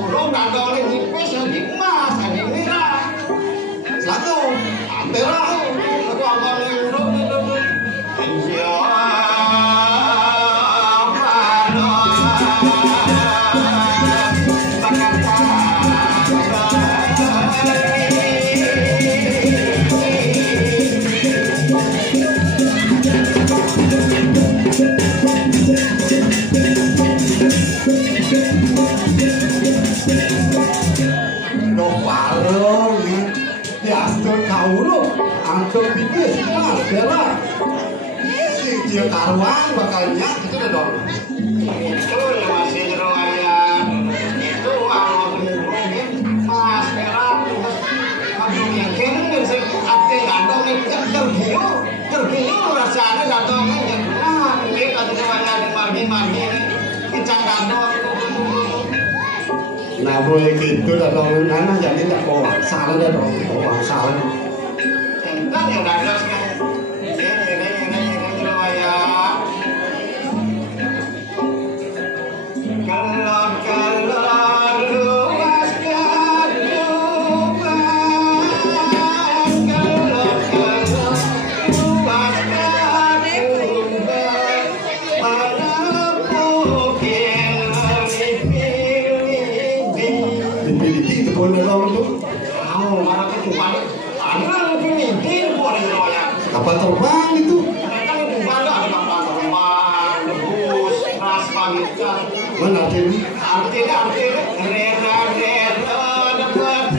Urung dan doleng nipis ya di emas, di miras. Noh bareng diastur kawruh antuk bibis bela si dia karuan bakal nyak gitu dong itu masih jeroayan itu mas merah aduh yang kene sing ate gandong tergiyo rasane gandong ini kata jeroayan margi kicang gandong nah boleh gitu dong nana jadi tak bawa salah dah dong bawa salah entar ya udah jelas kan ini jeroayan kalau luas dan luas kalau luas dan luas pada mungkin itu pun dong itu tahu mana ketupat ada pemimpin boleh jeroayan apa terbang itu mereka itu bangga ada kapal terbang debus ras pangitkan mana ini artinya rera dapat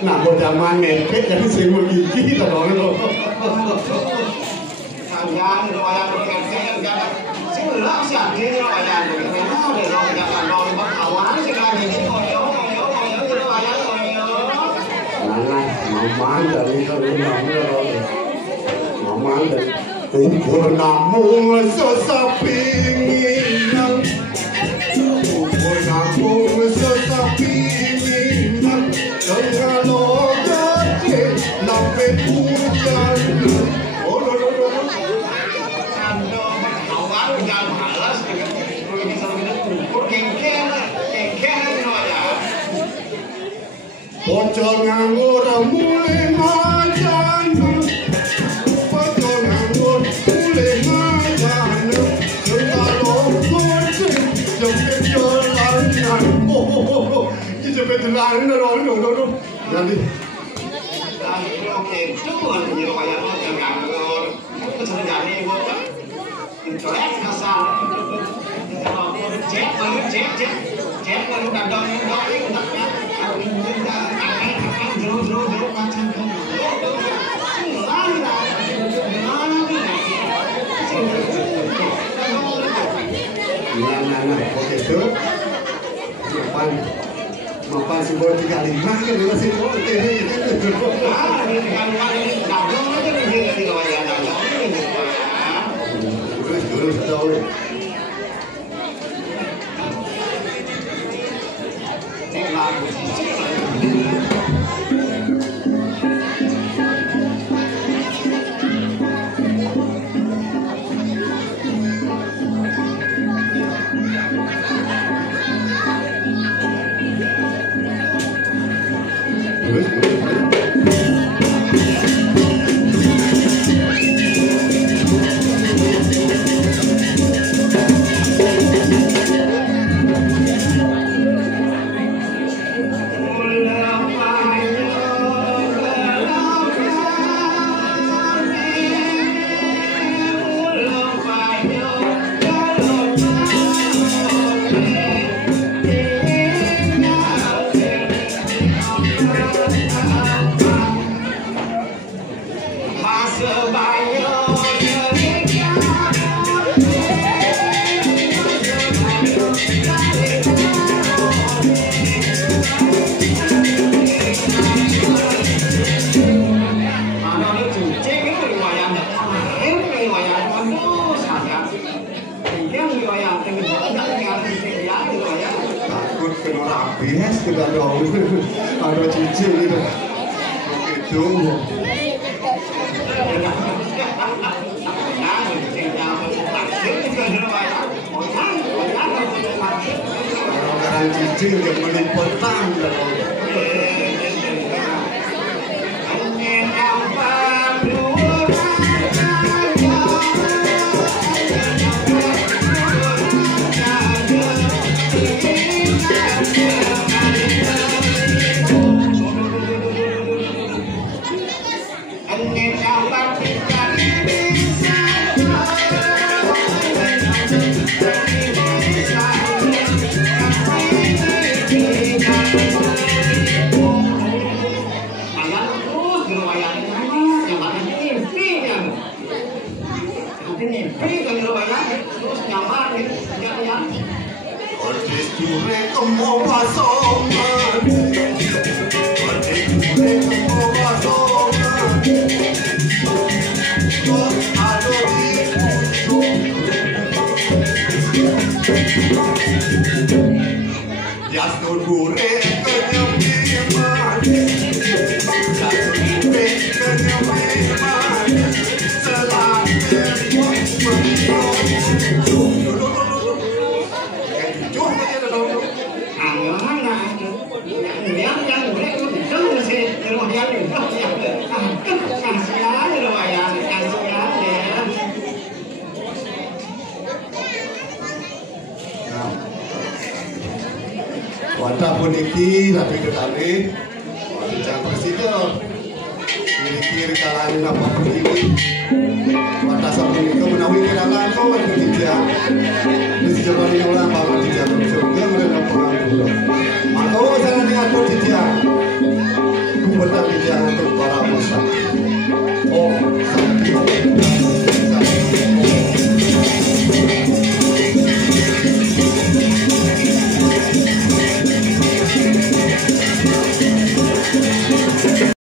nah zaman ngepek jadi semua gigi kita dong itu kalian jeroayan berkait kan sebelah sih ada jeroayan karena ada jeroayan kandong berkawan sekali ini koyo jeroayan koyo nah mamang dari kalau mamang dari ukur namun sesapinginan ukur namun sesapinginan dengan obatnya lapet hujan kandong berkawan jangan malas dengan ini sampai ukur kengkeng jeroayan bocor nganggur mulai macan bocor nganggur mulai macan kalau bocor jepit jalanan jepit jalanan dong nanti oke itu jeroayan yang nganggur terjadi buat intelek kasar cek lalu kandong utaknya jeruk kacang nah oke itu mapan si bocor 35 kan dulu si bocor terus tahu takut kena rabies kita dong ada cicing gitu begitu orang cicing yang meliputan rapi ketane. Jangan presiden. Kiri-kiri kalangan apa begini. Batasan ini kau menawi kerangan kau berbicara. Mesti jangan orang bawa bicara. Jangan mereka pengaruh. Maka sana dengan berbicara.